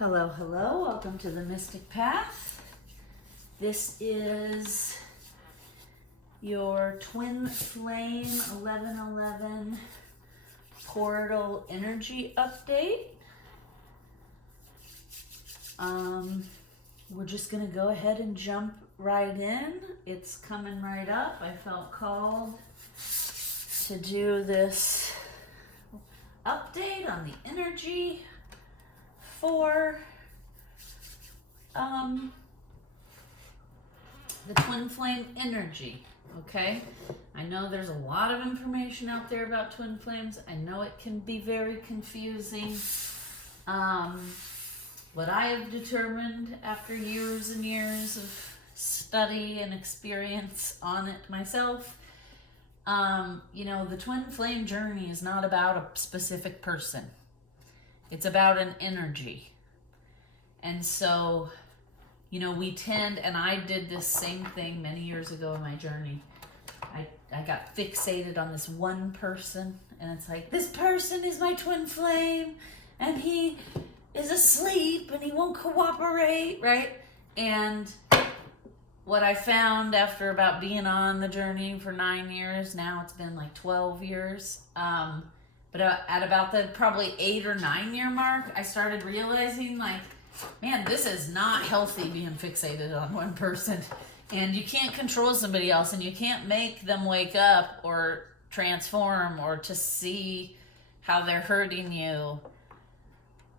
Hello, hello. Welcome to the Mystic Path. This is your twin flame 1111 portal energy update. We're just going to go ahead and jump right in. It's coming right up. I felt called to do this update on the energy for the twin flame energy. Okay, I know there's a lot of information out there about twin flames. I know it can be very confusing. What I have determined after years and years of study and experience on it myself, the twin flame journey is not about a specific person. It's about an energy. And so, we tend, and I did this same thing many years ago in my journey. I got fixated on this one person, and it's like, this person is my twin flame, and he is asleep, and he won't cooperate, right? And what I found after about being on the journey for 9 years, now it's been like 12 years, but at about the probably 8 or 9 year mark, I started realizing, like, man, this is not healthy being fixated on one person. And you can't control somebody else, and you can't make them wake up or transform or to see how they're hurting you.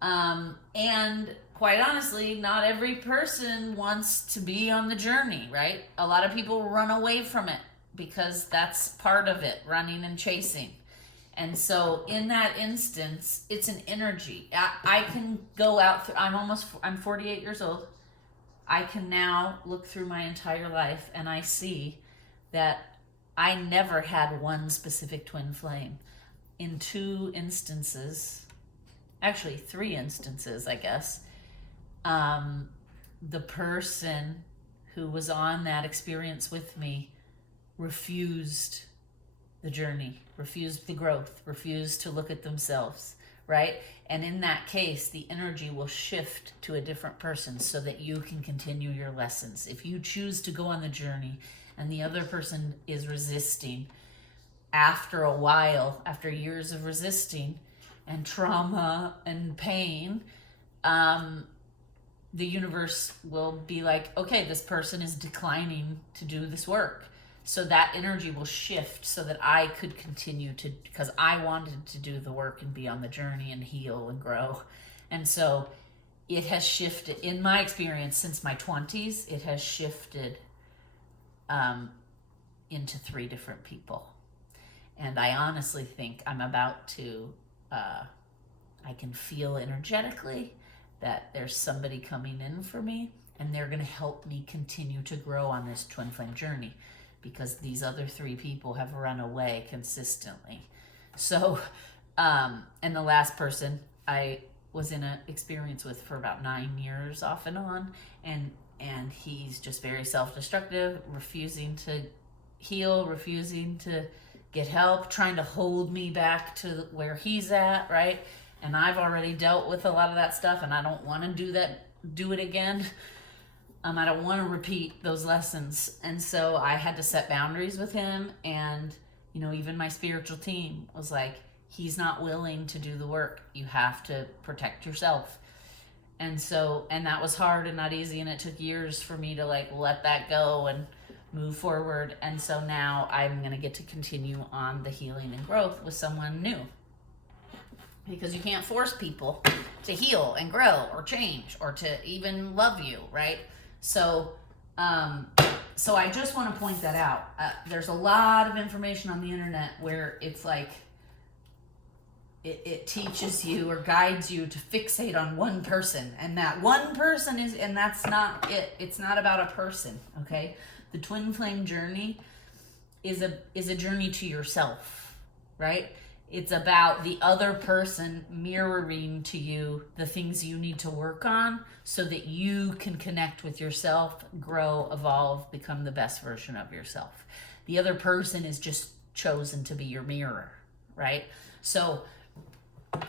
And quite honestly, not every person wants to be on the journey, right? A lot of people run away from it because that's part of it, running and chasing. And so in that instance, it's an energy. I can go out through, I'm 48 years old. I can now look through my entire life and I see that I never had one specific twin flame. In 2 instances, actually 3 instances, I guess, the person who was on that experience with me refused the journey, refused the growth, refused to look at themselves, right? And in that case, the energy will shift to a different person so that you can continue your lessons. If you choose to go on the journey and the other person is resisting, after a while, after years of resisting and trauma and pain, the universe will be like, okay, this person is declining to do this work. So that energy will shift so that I could continue to, because I wanted to do the work and be on the journey and heal and grow. And so it has shifted, in my experience, since my 20s, it has shifted into 3 different people. And I honestly think I'm about to, I can feel energetically that there's somebody coming in for me, and they're going to help me continue to grow on this twin flame journey, because these other 3 people have run away consistently. So, and the last person I was in an experience with for about 9 years off and on, and he's just very self-destructive, refusing to heal, refusing to get help, trying to hold me back to where he's at, right? And I've already dealt with a lot of that stuff, and I don't want to do it again. I don't want to repeat those lessons. And so I had to set boundaries with him. And, even my spiritual team was like, he's not willing to do the work. You have to protect yourself. And so, and that was hard and not easy. And it took years for me to let that go and move forward. And so now I'm going to get to continue on the healing and growth with someone new. Because you can't force people to heal and grow or change or to even love you, right? So I just want to point that out. There's a lot of information on the internet where it's like it teaches you or guides you to fixate on one person, and that one person is, and that's not it. It's not about a person, okay? The twin flame journey is a journey to yourself, right? It's about the other person mirroring to you the things you need to work on so that you can connect with yourself, grow, evolve, become the best version of yourself. The other person is just chosen to be your mirror, right? So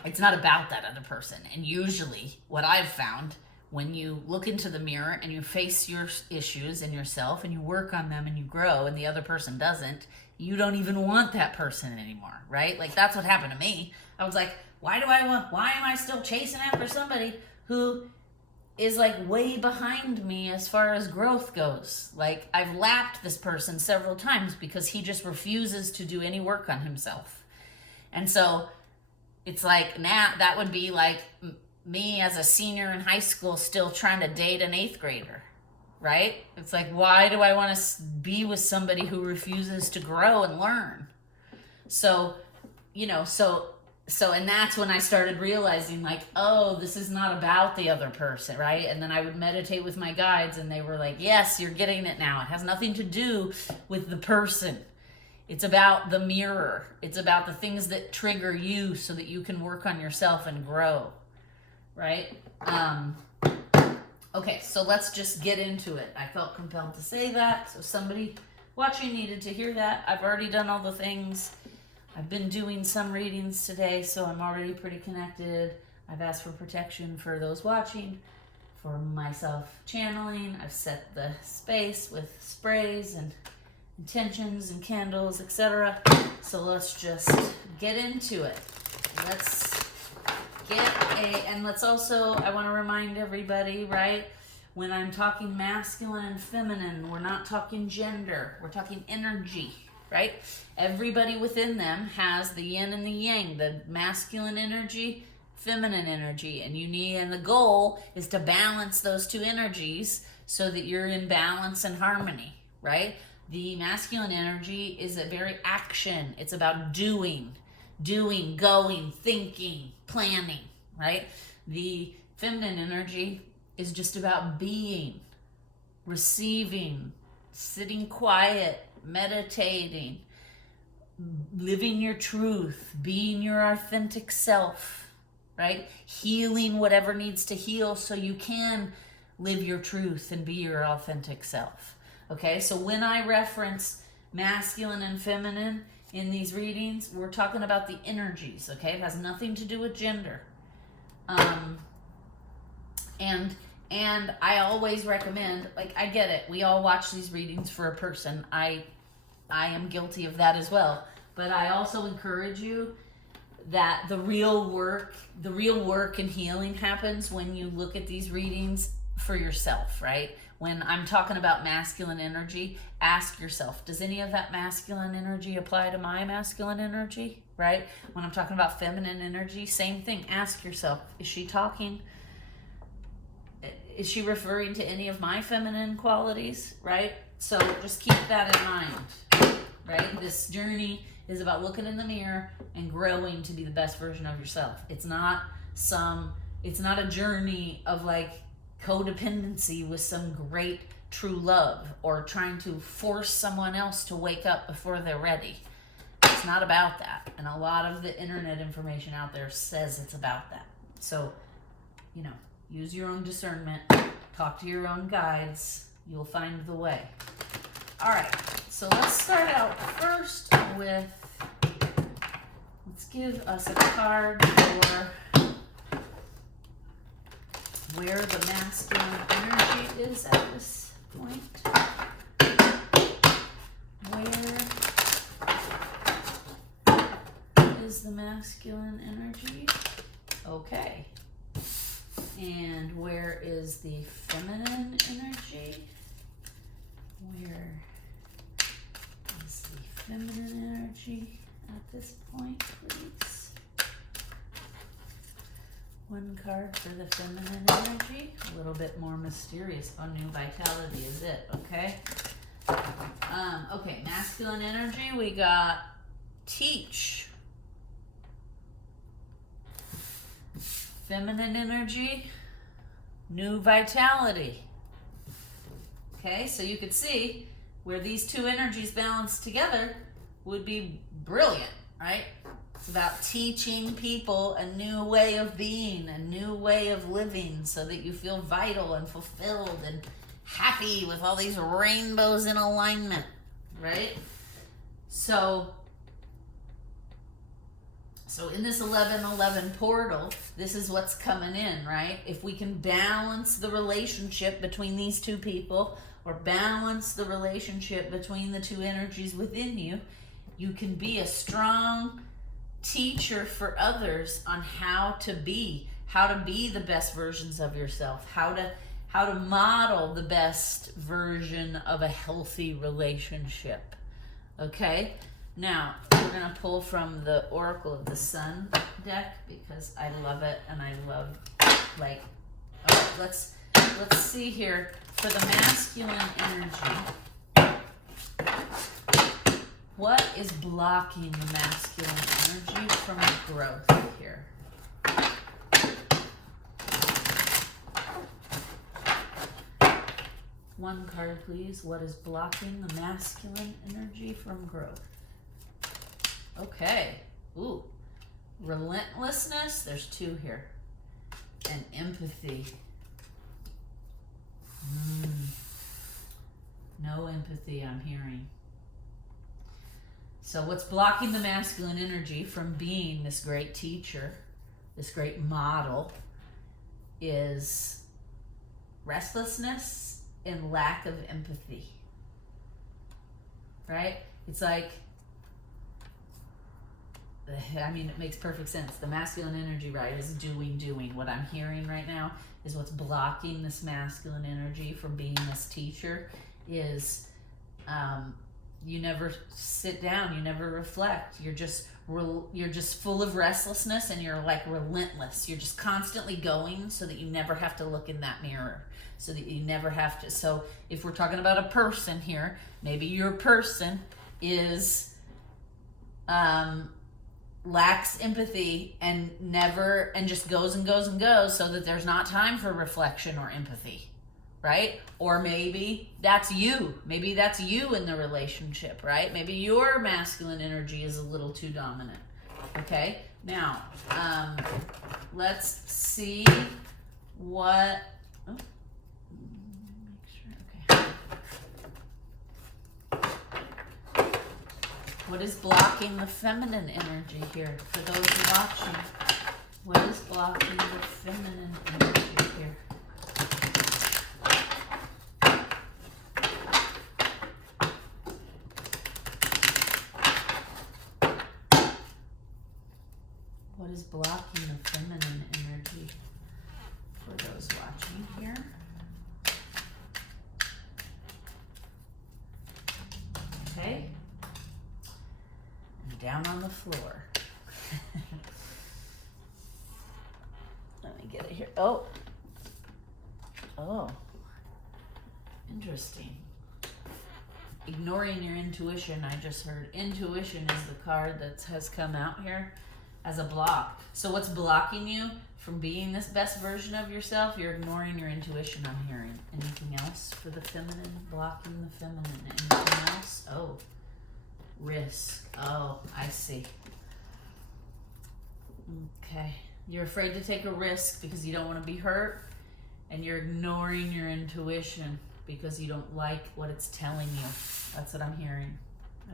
It's not about that other person. And usually what I've found, when you look into the mirror and you face your issues and yourself and you work on them and you grow and the other person doesn't, you don't even want that person anymore, right? Like, that's what happened to me. I was like, why am I still chasing after somebody who is like way behind me as far as growth goes? Like, I've lapped this person several times because he just refuses to do any work on himself. And so it's like, now that would be like me as a senior in high school still trying to date an 8th grader, right? It's like, why do I want to be with somebody who refuses to grow and learn? So, and that's when I started realizing, like, oh, this is not about the other person, right? And then I would meditate with my guides and they were like, yes, you're getting it now. It has nothing to do with the person. It's about the mirror. It's about the things that trigger you so that you can work on yourself and grow, right? Okay, so let's just get into it. I felt compelled to say that, so somebody watching needed to hear that. I've already done all the things. I've been doing some readings today, so I'm already pretty connected. I've asked for protection for those watching, for myself channeling. I've set the space with sprays and intentions and candles, etc. So let's just get into it. Let's also, I want to remind everybody, right? When I'm talking masculine and feminine, we're not talking gender, we're talking energy, right? Everybody within them has the yin and the yang, the masculine energy, feminine energy, and the goal is to balance those two energies so that you're in balance and harmony, right? The masculine energy is a very action. It's about doing, going, thinking, planning, right? The feminine energy is just about being, receiving, sitting quiet, meditating, living your truth, being your authentic self, right? Healing whatever needs to heal so you can live your truth and be your authentic self. Okay, so when I reference masculine and feminine in these readings, we're talking about the energies, okay? It has nothing to do with gender. And I always recommend, like, I get it. We all watch these readings for a person. I am guilty of that as well. But I also encourage you that the real work and healing happens when you look at these readings for yourself, right? When I'm talking about masculine energy, ask yourself, does any of that masculine energy apply to my masculine energy, right? When I'm talking about feminine energy, same thing. Ask yourself, is she referring to any of my feminine qualities, right? So just keep that in mind, right? This journey is about looking in the mirror and growing to be the best version of yourself. It's not a journey of like codependency with some great true love or trying to force someone else to wake up before they're ready. It's not about that. And a lot of the internet information out there says it's about that. So, use your own discernment, talk to your own guides, you'll find the way. All right, so let's start out first with, let's give us a card for where the masculine energy is at this point. Where is the masculine energy? Okay. And where is the feminine energy? Where is the feminine energy at this point, please? One card for the feminine energy. A little bit more mysterious. Oh, new vitality is it, okay? Okay, masculine energy, we got teach. Feminine energy, new vitality. Okay, so you could see where these two energies balanced together would be brilliant, right? It's about teaching people a new way of being, a new way of living so that you feel vital and fulfilled and happy with all these rainbows in alignment, right? So So in this 11-11 portal, this is what's coming in, right? If we can balance the relationship between these two people, or balance the relationship between the two energies within you, you can be a strong teacher for others on how to be the best versions of yourself, how to model the best version of a healthy relationship. Okay? Now, we're going to pull from the Oracle of the Sun deck because I love it, and I love, like, all right, let's see here. For the masculine energy, what is blocking the masculine energy from growth here? One card, please. What is blocking the masculine energy from growth? Okay. Ooh. Relentlessness. There's two here. And empathy. No empathy, I'm hearing. So what's blocking the masculine energy from being this great teacher, this great model, is restlessness and lack of empathy. Right? It's like, I mean, it makes perfect sense. The masculine energy, right, is doing. What I'm hearing right now is what's blocking this masculine energy from being this teacher is you never sit down, you never reflect. You're just full of restlessness, and you're like relentless. You're just constantly going so that you never have to look in that mirror, so that you never have to. So if we're talking about a person here, maybe your person is lacks empathy and just goes and goes and goes, so that there's not time for reflection or empathy, right? Or maybe that's you. Maybe that's you in the relationship, right? Maybe your masculine energy is a little too dominant. Okay, now let's see what. Oh, make sure. Okay. What is blocking the feminine energy here for those watching? What is blocking the feminine energy here? What is blocking the feminine energy for those watching here? Okay. Down on the floor. Let me get it here. Oh, interesting. Ignoring your intuition. I just heard intuition is the card that has come out here as a block. So what's blocking you from being this best version of yourself? You're ignoring your intuition, I'm hearing. Anything else for the feminine? Blocking the feminine. Anything else? Oh. Risk. Oh, I see. Okay. You're afraid to take a risk because you don't want to be hurt, and you're ignoring your intuition because you don't like what it's telling you. That's what I'm hearing.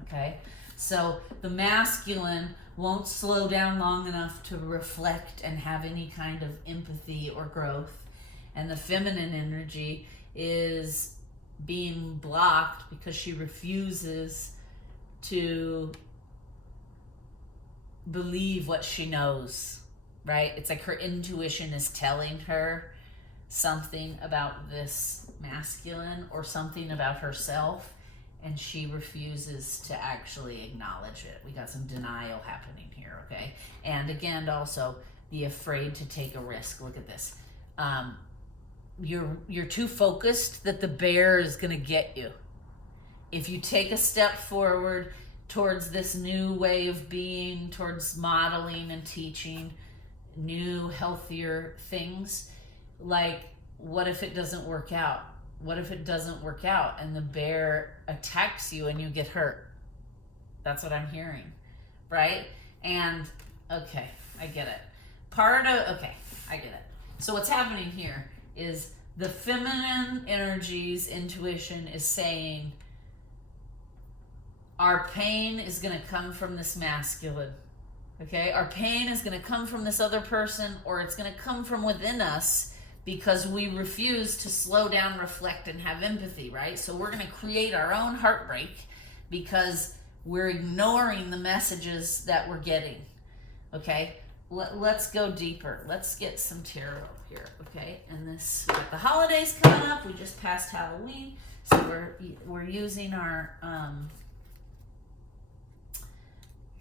Okay? So the masculine won't slow down long enough to reflect and have any kind of empathy or growth, and the feminine energy is being blocked because she refuses to believe what she knows, right? It's like her intuition is telling her something about this masculine or something about herself, and she refuses to actually acknowledge it. We got some denial happening here, okay? And again, also, be afraid to take a risk. Look at this. You're too focused that the bear is gonna get you. If you take a step forward towards this new way of being, towards modeling and teaching new, healthier things, like, what if it doesn't work out? What if it doesn't work out and the bear attacks you and you get hurt? That's what I'm hearing, right? And, okay, I get it. Okay, I get it. So what's happening here is the feminine energy's intuition is saying, our pain is going to come from this masculine, Okay, our pain is going to come from this other person, or it's going to come from within us because we refuse to slow down, reflect, and have empathy, right? So we're going to create our own heartbreak because we're ignoring the messages that we're getting. Okay, let's go deeper. Let's get some tarot here, okay? And this, we got the holidays coming up. We just passed Halloween, so we're using our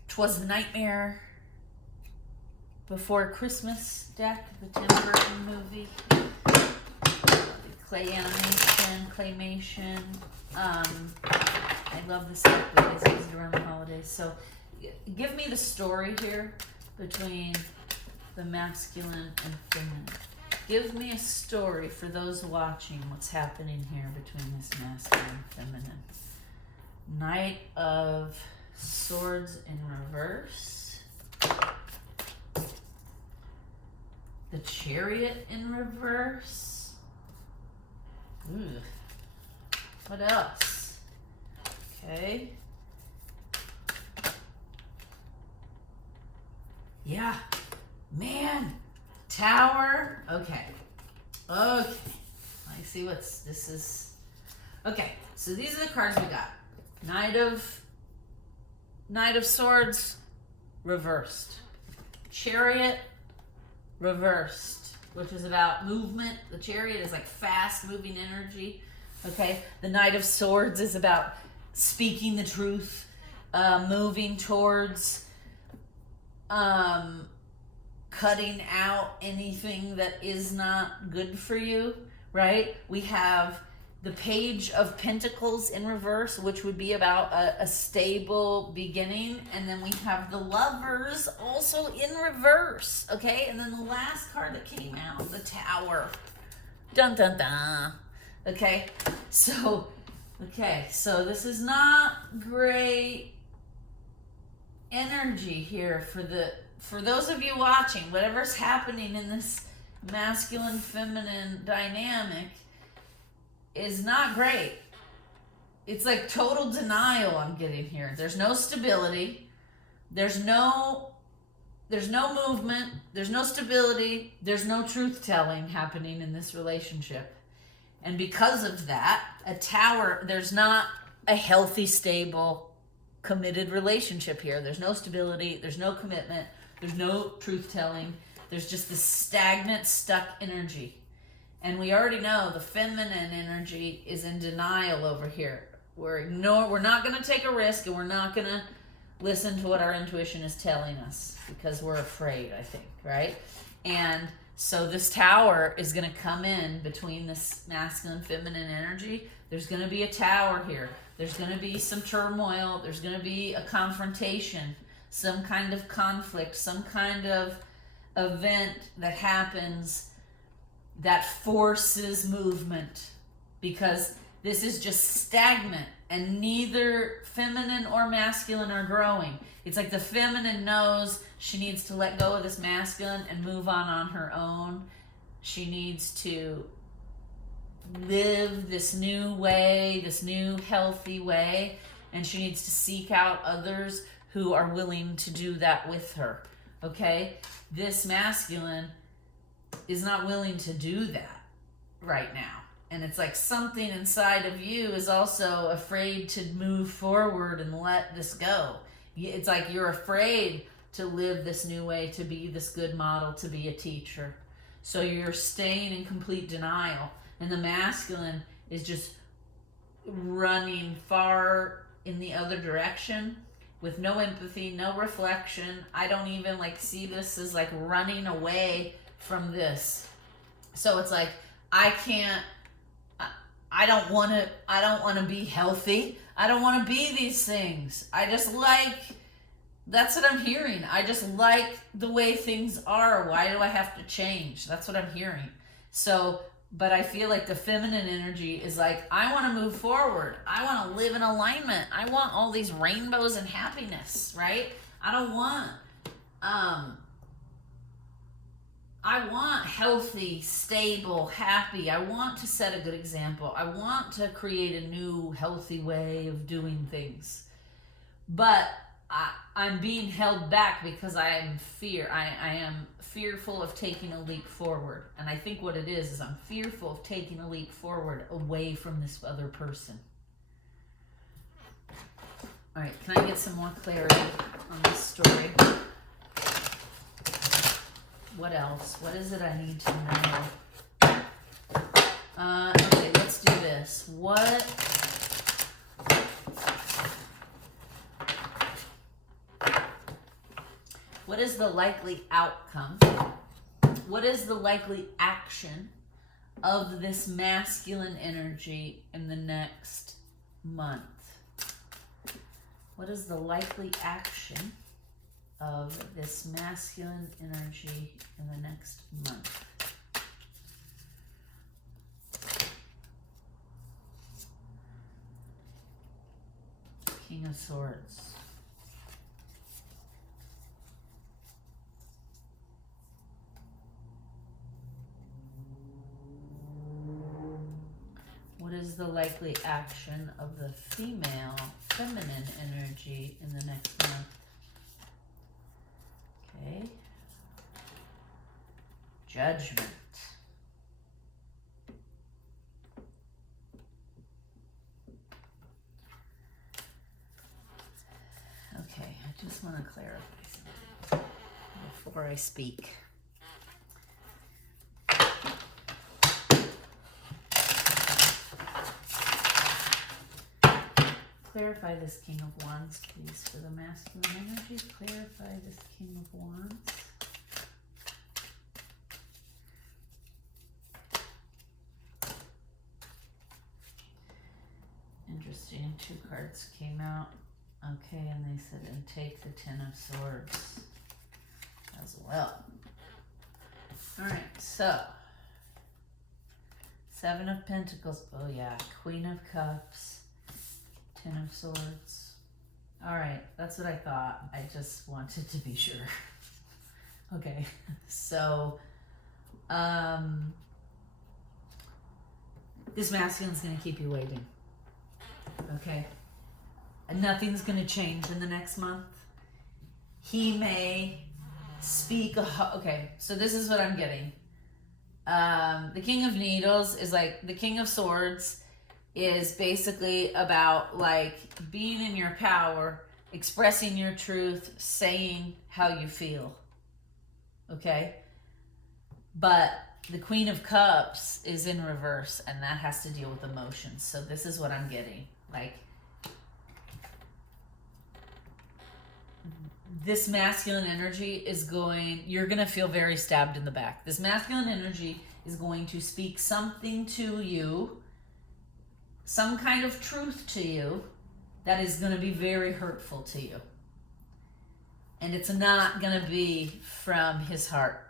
'Twas a Nightmare Before Christmas deck, the Tim Burton movie. Clay animation, claymation. I love this deck because it's used around the holidays. So give me the story here between the masculine and feminine. Give me a story for those watching what's happening here between this masculine and feminine. Knight of Swords in reverse. The Chariot in reverse. Ooh. What else? Okay. Yeah. Man. Tower. Okay. Okay. I see this is. Okay. So these are the cards we got. Knight of Swords reversed. Chariot reversed, which is about movement. The Chariot is like fast moving energy. Okay. The Knight of Swords is about speaking the truth, moving towards cutting out anything that is not good for you, right? We have the Page of Pentacles in reverse, which would be about a stable beginning. And then we have the Lovers also in reverse, okay? And then the last card that came out, the Tower. Dun, dun, dun. Okay, so this is not great energy here for those of you watching. Whatever's happening in this masculine feminine dynamic is not great. It's like total denial I'm getting here. There's no stability. There's no movement. There's no stability. There's no truth telling happening in this relationship. And because of that, a tower, there's not a healthy, stable, committed relationship here. There's no stability. There's no commitment. There's no truth telling. There's just this stagnant, stuck energy. And we already know the feminine energy is in denial over here. We're not going to take a risk, and we're not going to listen to what our intuition is telling us because we're afraid, I think, right? And so this Tower is going to come in between this masculine, feminine energy. There's going to be a tower here. There's going to be some turmoil. There's going to be a confrontation, some kind of conflict, some kind of event that happens that forces movement, because this is just stagnant and neither feminine or masculine are growing. It's like the feminine knows she needs to let go of this masculine and move on her own. She needs to live this new way, this new healthy way, and she needs to seek out others who are willing to do that with her. Okay? This masculine is not willing to do that right now. And it's like something inside of you is also afraid to move forward and let this go. It's like you're afraid to live this new way, to be this good model, to be a teacher. So you're staying in complete denial. And the masculine is just running far in the other direction with no empathy, no reflection. I don't even see this as running away from this. So it's like, I don't want to be healthy. I don't want to be these things. That's what I'm hearing. I just like the way things are. Why do I have to change? That's what I'm hearing. So, but I feel like the feminine energy is like, I want to move forward. I want to live in alignment. I want all these rainbows and happiness, right? I want healthy, stable, happy. I want to set a good example. I want to create a new, healthy way of doing things. But I'm being held back because I am fearful of taking a leap forward. And I think what it is I'm fearful of taking a leap forward away from this other person. All right, can I get some more clarity on this story? What else? What is it I need to know? Okay, let's do this. What is the likely outcome? What is the likely action of this masculine energy in the next month? What is the likely action of this masculine energy in the next month? King of Swords. What is the likely action of the female, feminine energy in the next month? Okay. Judgment. Okay, I just want to clarify something before I speak. Clarify this King of Wands, please, for the masculine energy. Clarify this King of Wands. Interesting. 2 cards came out. Okay, and they said, and take the 10 of Swords as well. All right, so 7 of Pentacles. Oh, yeah. Queen of Cups. 10 of Swords. All right, that's what I thought. I just wanted to be sure. Okay, so this masculine's going to keep you waiting. Okay, and nothing's going to change in the next month. He may speak. Okay, so this is what I'm getting. The King of Needles is like the King of Swords. Is basically about like being in your power, expressing your truth, saying how you feel. Okay? But the Queen of Cups is in reverse, and that has to deal with emotions. So this is what I'm getting. Like, this masculine energy is you're going to feel very stabbed in the back. This masculine energy is going to speak something to you, some kind of truth to you that is going to be very hurtful to you. And it's not going to be from his heart,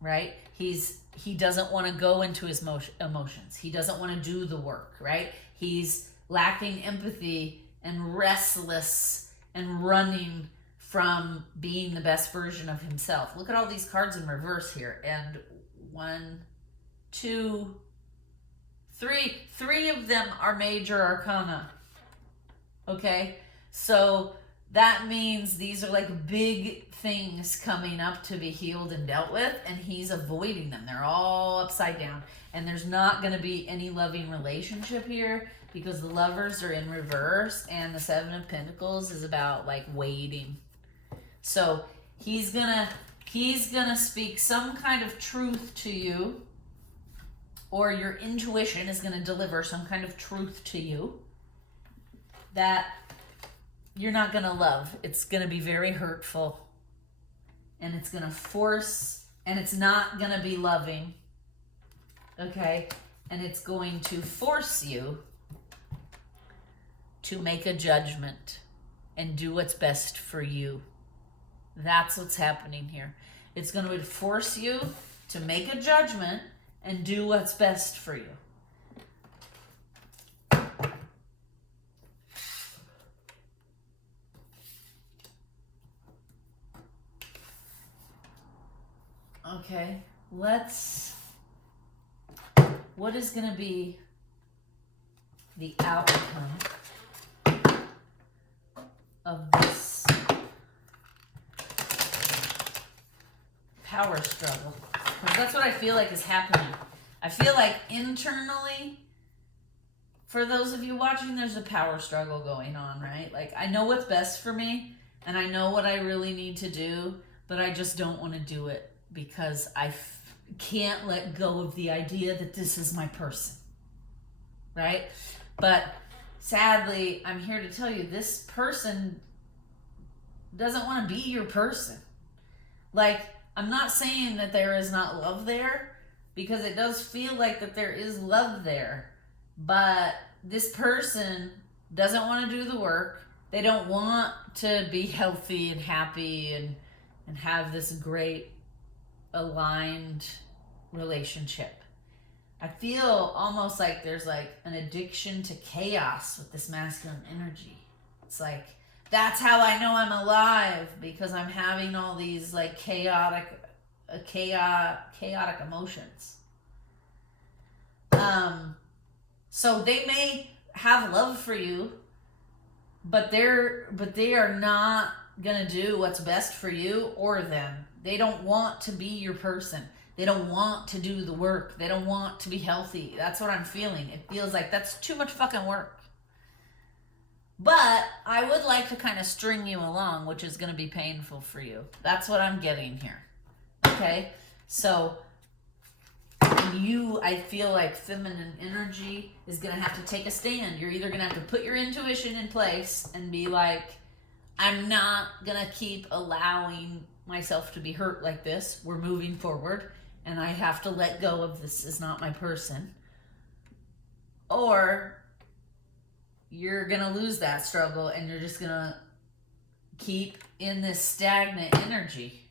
right? He doesn't want to go into his emotions. He doesn't want to do the work, right? He's lacking empathy and restless and running from being the best version of himself. Look at all these cards in reverse here. And 1, 2, 3 of them are major arcana. Okay? So that means these are like big things coming up to be healed and dealt with, and he's avoiding them. They're all upside down. And there's not going to be any loving relationship here because the Lovers are in reverse, and the 7 of Pentacles is about like waiting. So he's gonna speak some kind of truth to you, or your intuition is going to deliver some kind of truth to you that you're not going to love. It's going to be very hurtful, and it's going to force, and it's not going to be loving, okay? And it's going to force you to make a judgment and do what's best for you. That's what's happening here. It's going to force you to make a judgment and do what's best for you. Okay, what is going to be the outcome of this power struggle. Because that's what I feel like is happening. I feel like internally, for those of you watching, there's a power struggle going on, right? Like, I know what's best for me, and I know what I really need to do, but I just don't want to do it because I can't let go of the idea that this is my person, right? But sadly, I'm here to tell you, this person doesn't want to be your person. Like, I'm not saying that there is not love there, because it does feel like that there is love there, but this person doesn't want to do the work. They don't want to be healthy and happy and have this great aligned relationship. I feel almost like there's like an addiction to chaos with this masculine energy. It's like, that's how I know I'm alive, because I'm having all these like chaotic emotions. So they may have love for you, but they are not gonna do what's best for you or them. They don't want to be your person. They don't want to do the work. They don't want to be healthy. That's what I'm feeling. It feels like that's too much fucking work. But I would like to kind of string you along, which is going to be painful for you. That's what I'm getting here. Okay? So you, I feel like feminine energy is going to have to take a stand. You're either going to have to put your intuition in place and be like, I'm not going to keep allowing myself to be hurt like this. We're moving forward, and I have to let go of this is not my person. Or you're going to lose that struggle, and you're just going to keep in this stagnant energy.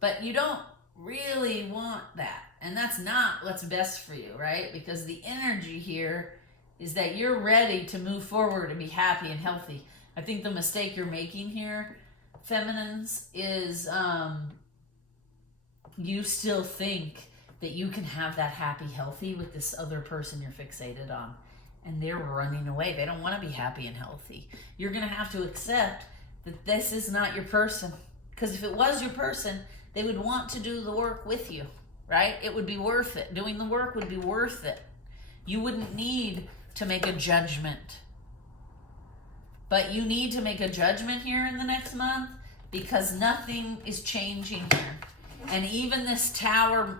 But you don't really want that. And that's not what's best for you, right? Because the energy here is that you're ready to move forward and be happy and healthy. I think the mistake you're making here, feminines, is you still think that you can have that happy, healthy with this other person you're fixated on. And they're running away. They don't want to be happy and healthy. You're going to have to accept that this is not your person. Because if it was your person, they would want to do the work with you, right? It would be worth it. Doing the work would be worth it. You wouldn't need to make a judgment. But you need to make a judgment here in the next month, because nothing is changing here. And even this tower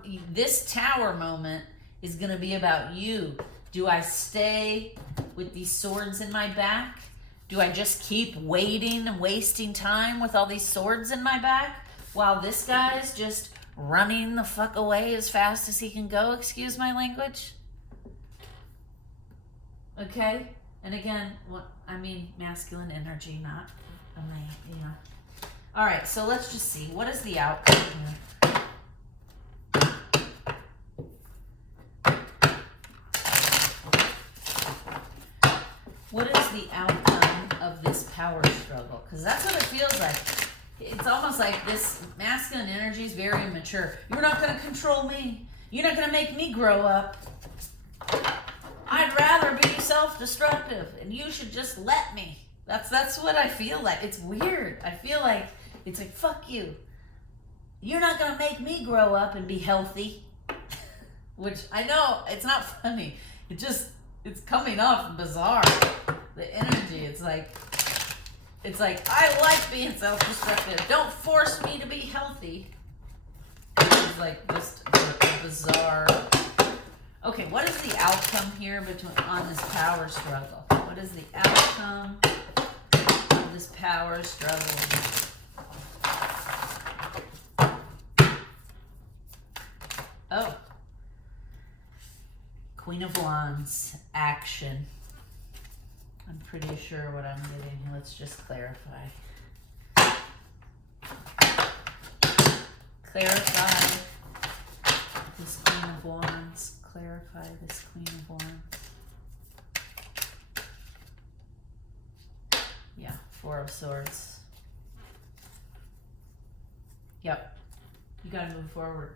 moment is going to be about you. Do I stay with these swords in my back? Do I just keep waiting and wasting time with all these swords in my back while this guy's just running the fuck away as fast as he can go? Excuse my language. Okay? And again, I mean masculine energy, not a man, you know. All right, so let's just see. What is the outcome here? What is the outcome of this power struggle? Because that's what it feels like. It's almost like this masculine energy is very immature. You're not going to control me. You're not going to make me grow up. I'd rather be self-destructive, and you should just let me. That's what I feel like. It's weird. I feel like it's like, fuck you. You're not going to make me grow up and be healthy. Which I know, it's not funny. It's coming off bizarre. The energy, it's like, I like being self-destructive. Don't force me to be healthy. It's like just a bizarre. Okay, what is the outcome here on this power struggle? What is the outcome of this power struggle? Oh. Queen of Wands, action. I'm pretty sure what I'm getting here. Let's just clarify. Clarify this Queen of Wands. Clarify this Queen of Wands. Yeah, Four of Swords. Yep. You gotta move forward.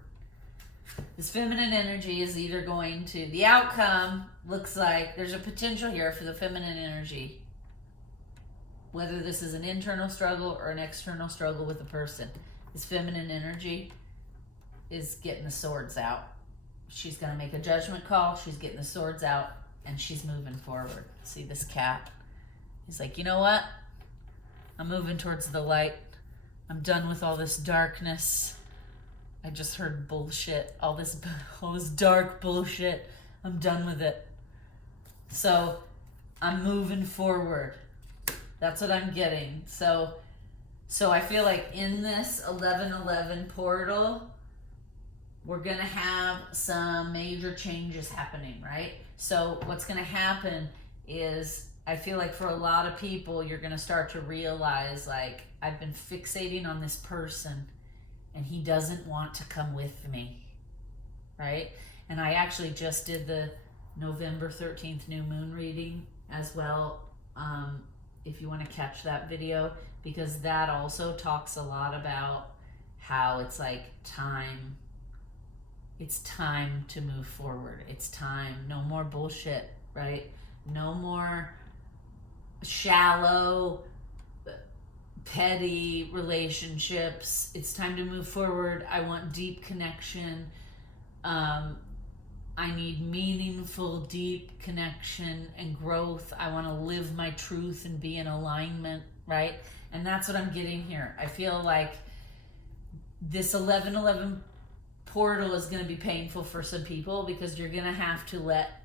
This feminine energy is either going to, the outcome looks like there's a potential here for the feminine energy, whether this is an internal struggle or an external struggle with a person. This feminine energy is getting the swords out. She's going to make a judgment call. She's getting the swords out, and she's moving forward. See this cat? He's like, you know what? I'm moving towards the light. I'm done with all this darkness. I just heard bullshit. All this dark bullshit. I'm done with it. So I'm moving forward. That's what I'm getting. So I feel like in this 11/11 portal, we're going to have some major changes happening, right? So what's going to happen is, I feel like for a lot of people, you're going to start to realize, like, I've been fixating on this person and he doesn't want to come with me, right? And I actually just did the November 13th new moon reading as well, if you want to catch that video, because that also talks a lot about how it's like time. It's time to move forward. It's time. No more bullshit, right? No more shallow, petty relationships. It's time to move forward. I want deep connection. I need meaningful, deep connection and growth. I want to live my truth and be in alignment, right? And that's what I'm getting here. I feel like this 11/11 portal is going to be painful for some people, because you're going to have to let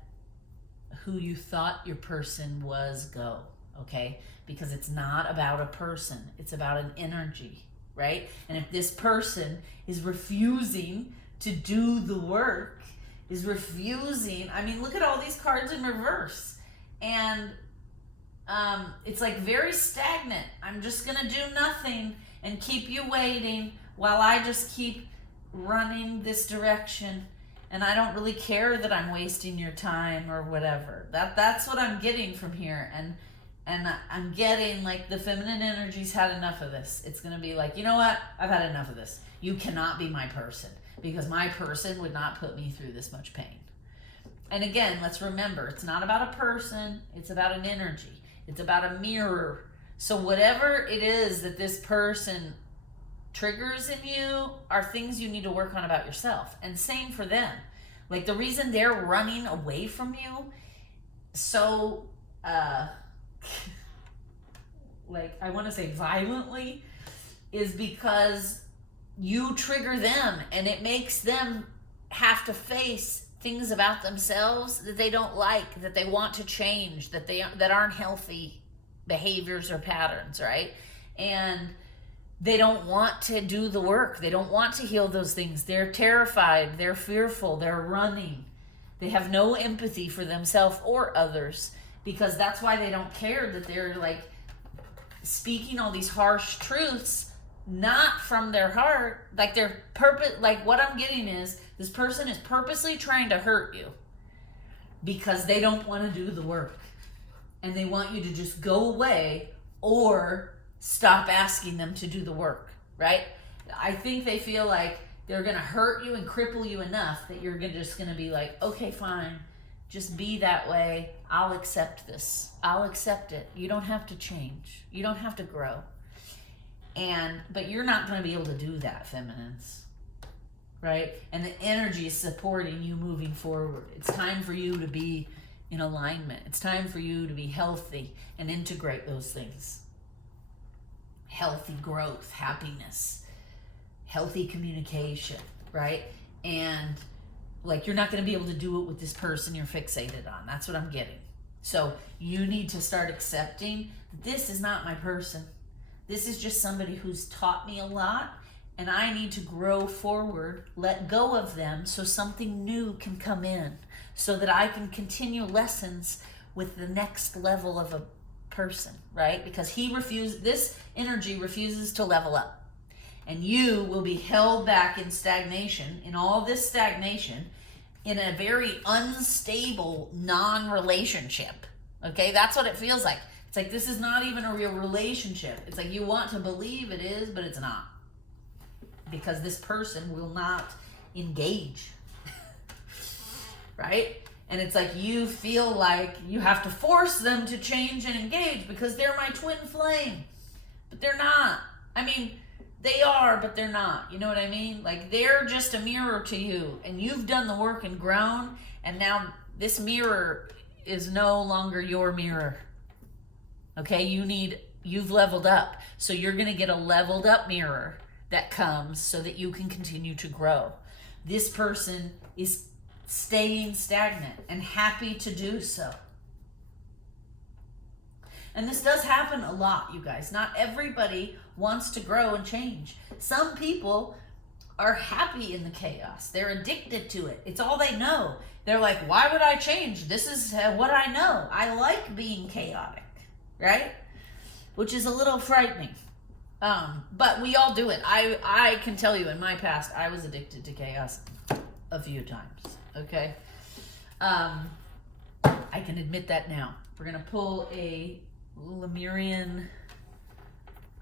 who you thought your person was go, okay? Because it's not about a person. It's about an energy, right? And if this person is refusing to do the work, is refusing, I mean, look at all these cards in reverse. And it's like very stagnant. I'm just going to do nothing and keep you waiting while I just keep running this direction, and I don't really care that I'm wasting your time or whatever. That's what I'm getting from here. And I'm getting like the feminine energy's had enough of this. It's going to be like, you know what? I've had enough of this. You cannot be my person, because my person would not put me through this much pain. And again, let's remember, it's not about a person. It's about an energy. It's about a mirror. So whatever it is that this person triggers in you are things you need to work on about yourself. And same for them. Like, the reason they're running away from you so like, I want to say violently, is because you trigger them, and it makes them have to face things about themselves that they don't like, that they want to change, that aren't healthy behaviors or patterns, right? And they don't want to do the work. They don't want to heal those things. They're terrified. They're fearful. They're running. They have no empathy for themselves or others, because that's why they don't care that they're like speaking all these harsh truths, not from their heart. Like, their purpose, like what I'm getting is, this person is purposely trying to hurt you because they don't want to do the work, and they want you to just go away or stop asking them to do the work, right? I think they feel like they're going to hurt you and cripple you enough that you're just going to be like, okay, fine, just be that way. I'll accept this. I'll accept it. You don't have to change. You don't have to grow. But you're not going to be able to do that, feminines, right? And the energy is supporting you moving forward. It's time for you to be in alignment. It's time for you to be healthy and integrate those things. Healthy growth, happiness, healthy communication, right? And like, you're not going to be able to do it with this person you're fixated on. That's what I'm getting. So you need to start accepting that this is not my person. This is just somebody who's taught me a lot, and I need to grow forward, let go of them so something new can come in, so that I can continue lessons with the next level of a person, right? Because this energy refuses to level up. And you will be held back in stagnation, in all this stagnation, in a very unstable non-relationship. Okay, that's what it feels like. It's like, this is not even a real relationship. It's like you want to believe it is, but it's not. Because this person will not engage. Right? And it's like you feel like you have to force them to change and engage because they're my twin flame. But they're not. I mean, They are, but they're not. You know what I mean? Like, they're just a mirror to you, and you've done the work and grown, and now this mirror is no longer your mirror. Okay, you've leveled up. So you're going to get a leveled up mirror that comes so that you can continue to grow. This person is staying stagnant and happy to do so. And this does happen a lot, you guys. Not everybody wants to grow and change. Some people are happy in the chaos. They're addicted to it. It's all they know. They're like, why would I change? This is what I know. I like being chaotic, right? Which is a little frightening. But we all do it. I can tell you in my past, I was addicted to chaos a few times, okay? I can admit that now. We're going to pull a Lemurian,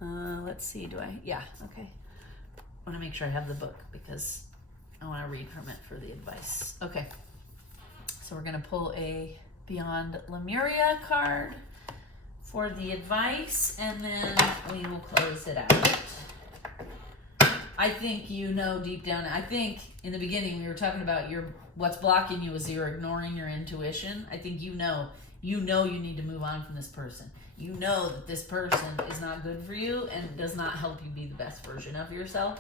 let's see, yeah, okay. I want to make sure I have the book because I want to read from it for the advice. Okay, so we're going to pull a Beyond Lemuria card for the advice, and then we will close it out. I think you know deep down, I think in the beginning we were talking about what's blocking you is you're ignoring your intuition. I think you know you need to move on from this person. You know that this person is not good for you and does not help you be the best version of yourself.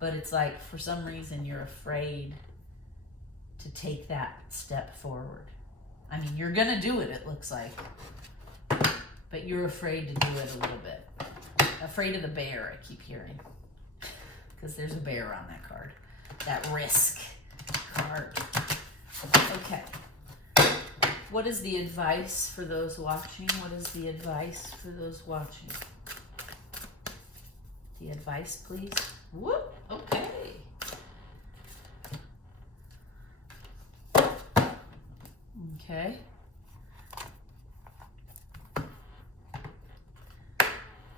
But it's like, for some reason, you're afraid to take that step forward. I mean, you're going to do it, it looks like. But you're afraid to do it a little bit. Afraid of the bear, I keep hearing. Because there's a bear on that card. That risk card. Okay. What is the advice for those watching? What is the advice for those watching? The advice, please. Whoop. Okay. Okay.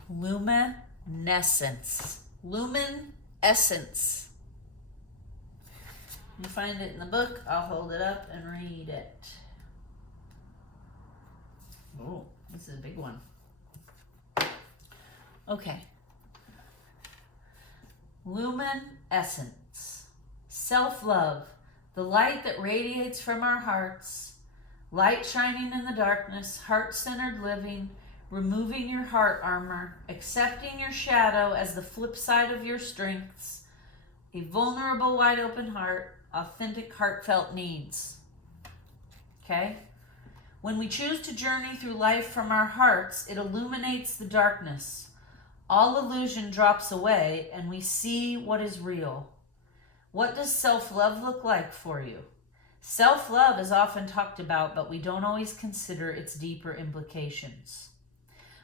Luminescence. Luminescence. You find it in the book. I'll hold it up and read it. Oh, this is a big one. Okay. Luminescence. Self-love. The light that radiates from our hearts. Light shining in the darkness. Heart-centered living. Removing your heart armor. Accepting your shadow as the flip side of your strengths. A vulnerable, wide-open heart. Authentic, heartfelt needs. Okay? When we choose to journey through life from our hearts, it illuminates the darkness. All illusion drops away, and we see what is real. What does self-love look like for you? Self-love is often talked about, but we don't always consider its deeper implications.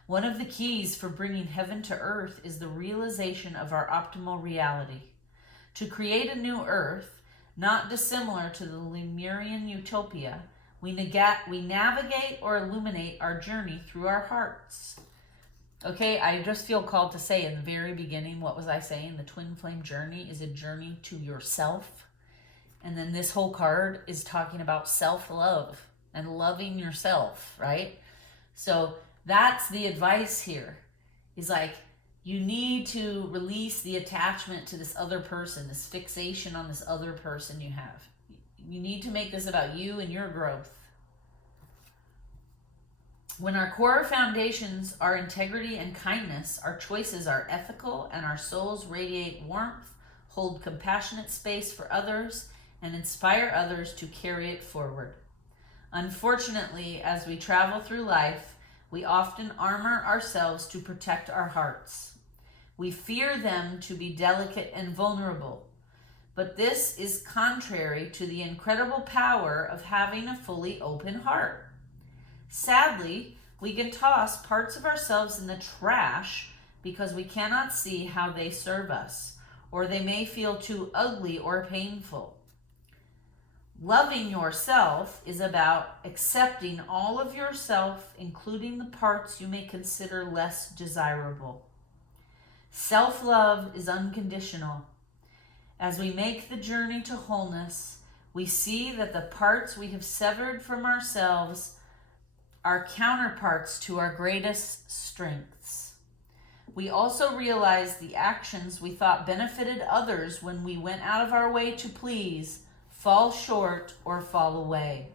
One of the keys for bringing heaven to earth is the realization of our optimal reality. To create a new earth, not dissimilar to the Lemurian utopia, we navigate or illuminate our journey through our hearts. Okay, I just feel called to say in the very beginning, what was I saying? The twin flame journey is a journey to yourself. And then this whole card is talking about self-love and loving yourself, right? So that's the advice here. Is like, you need to release the attachment to this other person, this fixation on this other person you have. You need to make this about you and your growth. When our core foundations are integrity and kindness, our choices are ethical and our souls radiate warmth, hold compassionate space for others, and inspire others to carry it forward. Unfortunately, as we travel through life, we often armor ourselves to protect our hearts. We fear them to be delicate and vulnerable. But this is contrary to the incredible power of having a fully open heart. Sadly, we can toss parts of ourselves in the trash because we cannot see how they serve us, or they may feel too ugly or painful. Loving yourself is about accepting all of yourself, including the parts you may consider less desirable. Self-love is unconditional. As we make the journey to wholeness, we see that the parts we have severed from ourselves are counterparts to our greatest strengths. We also realize the actions we thought benefited others when we went out of our way to please fall short or fall away.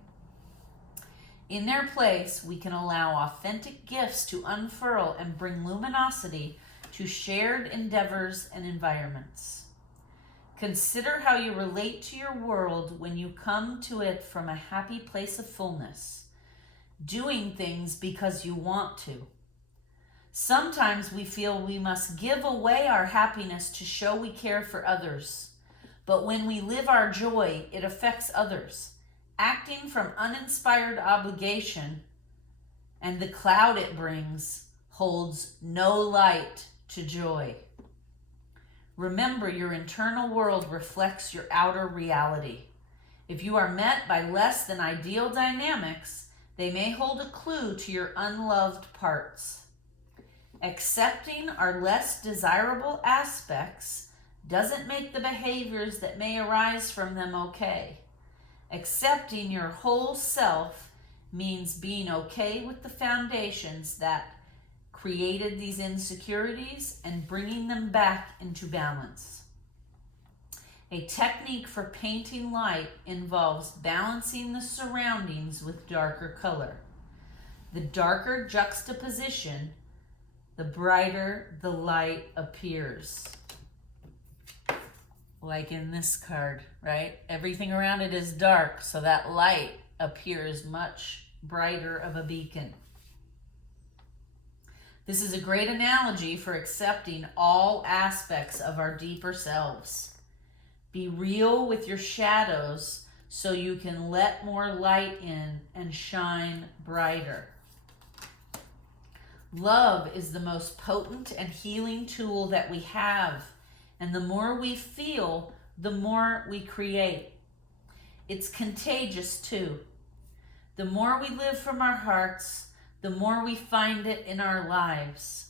In their place, we can allow authentic gifts to unfurl and bring luminosity to shared endeavors and environments. Consider how you relate to your world when you come to it from a happy place of fullness, doing things because you want to. Sometimes we feel we must give away our happiness to show we care for others. But when we live our joy, it affects others. Acting from uninspired obligation and the cloud it brings holds no light to joy. Remember, your internal world reflects your outer reality. If you are met by less than ideal dynamics, they may hold a clue to your unloved parts. Accepting our less desirable aspects doesn't make the behaviors that may arise from them okay. Accepting your whole self means being okay with the foundations that created these insecurities and bringing them back into balance. A technique for painting light involves balancing the surroundings with darker color. The darker juxtaposition, the brighter the light appears. Like in this card, right? Everything around it is dark, so that light appears much brighter of a beacon. This is a great analogy for accepting all aspects of our deeper selves. Be real with your shadows so you can let more light in and shine brighter. Love is the most potent and healing tool that we have, and the more we feel, the more we create. It's contagious too. The more we live from our hearts, the more we find it in our lives.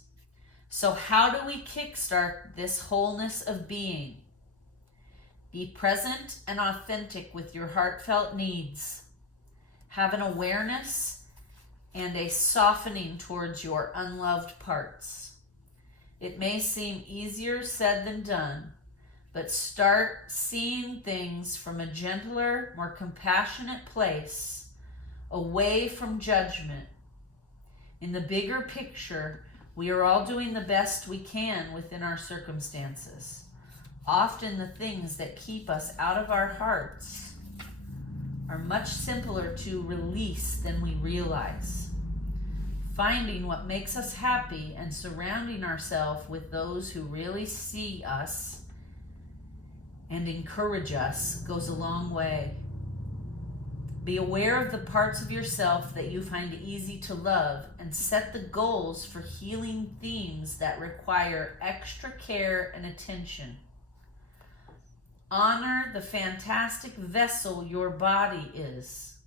So how do we kickstart this wholeness of being? Be present and authentic with your heartfelt needs. Have an awareness and a softening towards your unloved parts. It may seem easier said than done, but start seeing things from a gentler, more compassionate place, away from judgment. In the bigger picture, we are all doing the best we can within our circumstances. Often the things that keep us out of our hearts are much simpler to release than we realize. Finding what makes us happy and surrounding ourselves with those who really see us and encourage us goes a long way. Be aware of the parts of yourself that you find easy to love and set the goals for healing themes that require extra care and attention. Honor the fantastic vessel your body is.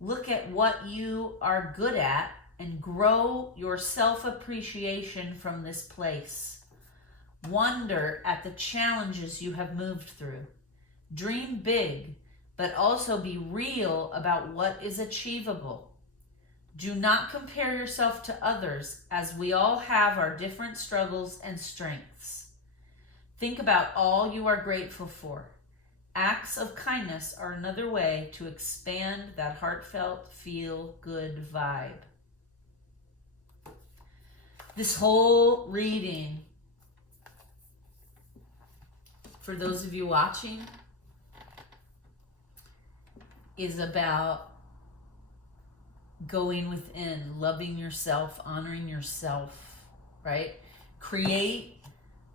Look at what you are good at and grow your self-appreciation from this place. Wonder at the challenges you have moved through. Dream big, but also be real about what is achievable. Do not compare yourself to others, as we all have our different struggles and strengths. Think about all you are grateful for. Acts of kindness are another way to expand that heartfelt, feel-good vibe. This whole reading, for those of you watching, is about going within, loving yourself, honoring yourself, right? Create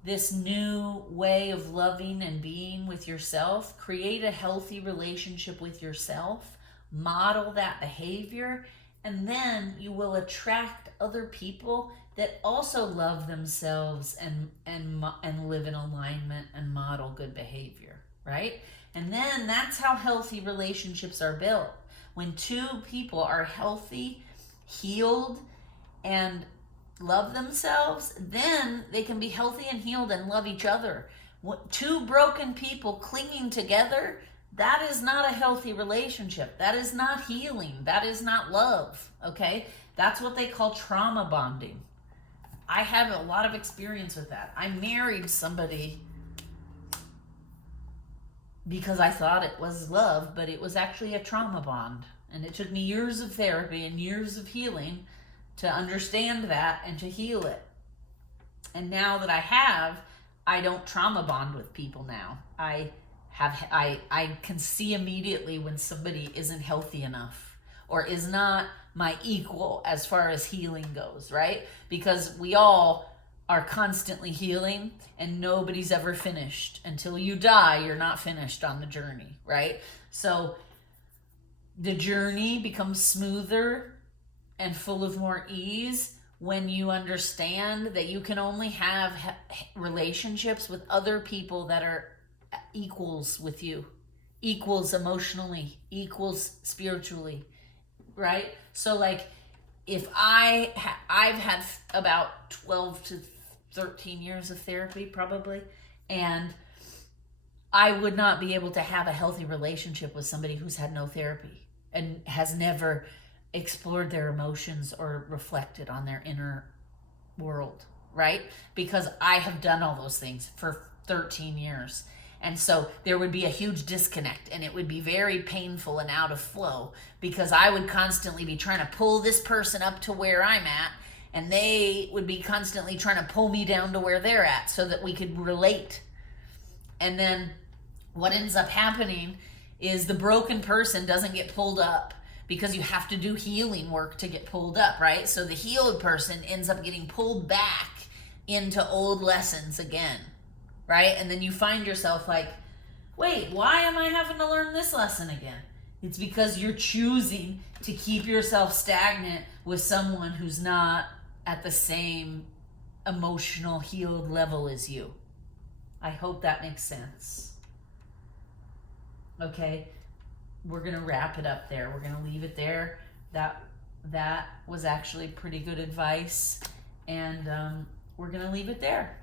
this new way of loving and being with yourself. Create a healthy relationship with yourself. Model that behavior, and then you will attract other people that also love themselves and live in alignment and model good behavior, right? And then that's how healthy relationships are built. When two people are healthy, healed, and love themselves, then they can be healthy and healed and love each other. Two broken people clinging together, that is not a healthy relationship. That is not healing. That is not love, okay? That's what they call trauma bonding. I have a lot of experience with that. I married somebody because I thought it was love, but it was actually a trauma bond. And it took me years of therapy and years of healing to understand that and to heal it. And now that I don't trauma bond with people now. I can see immediately when somebody isn't healthy enough or is not my equal as far as healing goes, right? Because we all are constantly healing and nobody's ever finished. Until you die, you're not finished on the journey, right? So the journey becomes smoother and full of more ease when you understand that you can only have relationships with other people that are equals with you, equals emotionally, equals spiritually, right? So like if I've had about 12 to 13 years of therapy probably, and I would not be able to have a healthy relationship with somebody who's had no therapy and has never explored their emotions or reflected on their inner world, right? Because I have done all those things for 13 years. And so there would be a huge disconnect and it would be very painful and out of flow because I would constantly be trying to pull this person up to where I'm at and they would be constantly trying to pull me down to where they're at so that we could relate. And then what ends up happening is the broken person doesn't get pulled up because you have to do healing work to get pulled up, right? So the healed person ends up getting pulled back into old lessons again, right? And then you find yourself like, wait, why am I having to learn this lesson again? It's because you're choosing to keep yourself stagnant with someone who's not at the same emotional healed level as you. I hope that makes sense. Okay, we're gonna wrap it up there. We're gonna leave it there. That was actually pretty good advice, and we're gonna leave it there.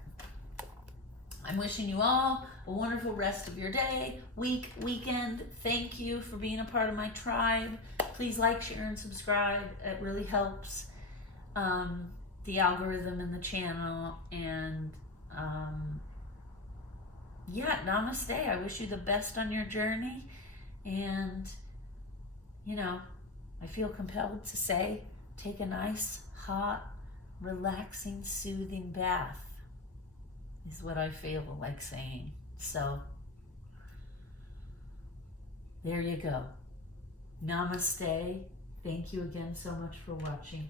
I'm wishing you all a wonderful rest of your day, week, weekend. Thank you for being a part of my tribe. Please like, share, and subscribe. It really helps the algorithm in the channel. And yeah, namaste. I wish you the best on your journey. And, you know, I feel compelled to say, take a nice, hot, relaxing, soothing bath is what I feel like saying. So, there you go. Namaste. Thank you again so much for watching.